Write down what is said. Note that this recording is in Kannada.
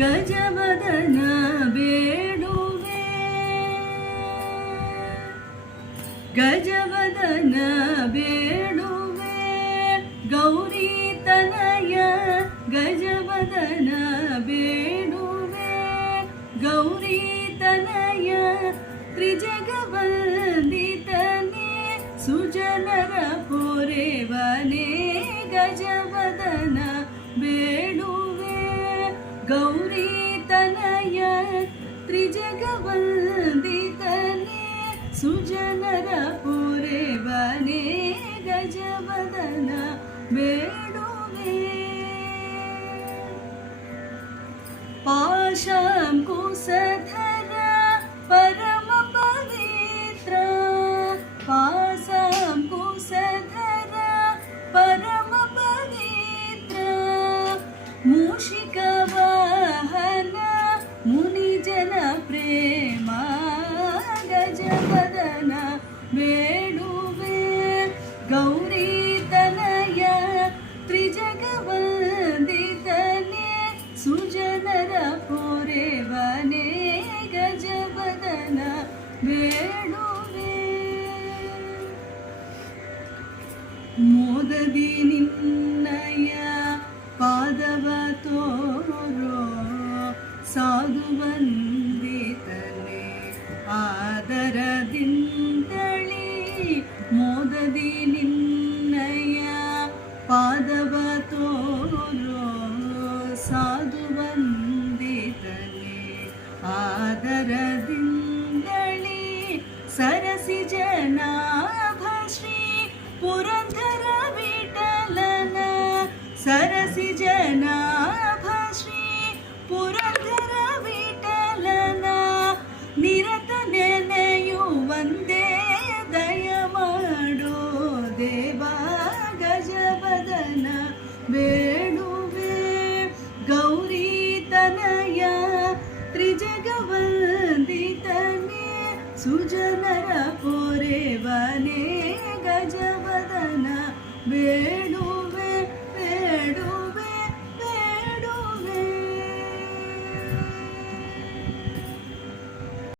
ಗಜವದನ ಬೇಡುವೆ ಗಜವದನ ಬೇಡುವೆ ಗೌರಿ ತನಯ ಗಜವದನ ಬೇಡುವೆ ಗೌರಿ ತನಯ ತ್ರಿಜಗವಂದಿತನೇ ಸುಜನರ ಪೊರೆವನೇ ಗಜವದನ ಬೇಡುವೆ ಗೌರಿ ತನಯ ತ್ರಿಜಗವಂದಿತನೇ ಸುಜನರ ಪೊರೆವನೇ ಗಜವದನ ಬೇಡುವೆ ಪಾಶಾಂಕುಶಧರ ಪರಮ ಪವಿತ್ರ ಪಾಶಾಂಕುಶಧರ ಪರಮ ಪವಿತ್ರ ಮೂಷಿಕ ವಾಹನ ಮುನಿಜನ ಪ್ರೇಮ ಗಜವದನ ಬೇಡುವೆ ಗೌರಿ ತನಯ ತ್ರಿಜಗವಂದಿತನೇ ಸುಜನರ ಪೊರೆವನೇ ಗಜವದನ ಬೇಡುವೆ ಮೋದದಿ ನಿನ್ನಯ ಪಾದವ ತೋರೋ ಸಾಧುವಂದಿತನೇ ಆದರದಿಂದಳಿ ಮೋದದಿ ನಿನ್ನಯ ಪಾದವ ತೋರೋ ಸಾಧುವಂದಿತನೇ ಆದರದಿಂದಳಿ ಸರಸಿ ಜನಾಭ ಶ್ರೀ ಪುರಂದರ ವಿಠಲನ ಸರಸಿ ಜನಾಭ ಶ್ರೀ ಪುರಂದರ ವಿಠಲನ ನಿರತ ನೆನೆಯುವಂದೇ ದಯ ಮಾಡೋ ದೇವ ಗಜವದನ ಬೇಡುವೆ ಗೌರಿ ತನಯ ತ್ರಿಜಗವಂದಿತನೇ ಸುಜನರ ಪೊರೆವನೇ ಗಜವದನ ಬೇಡುವೆ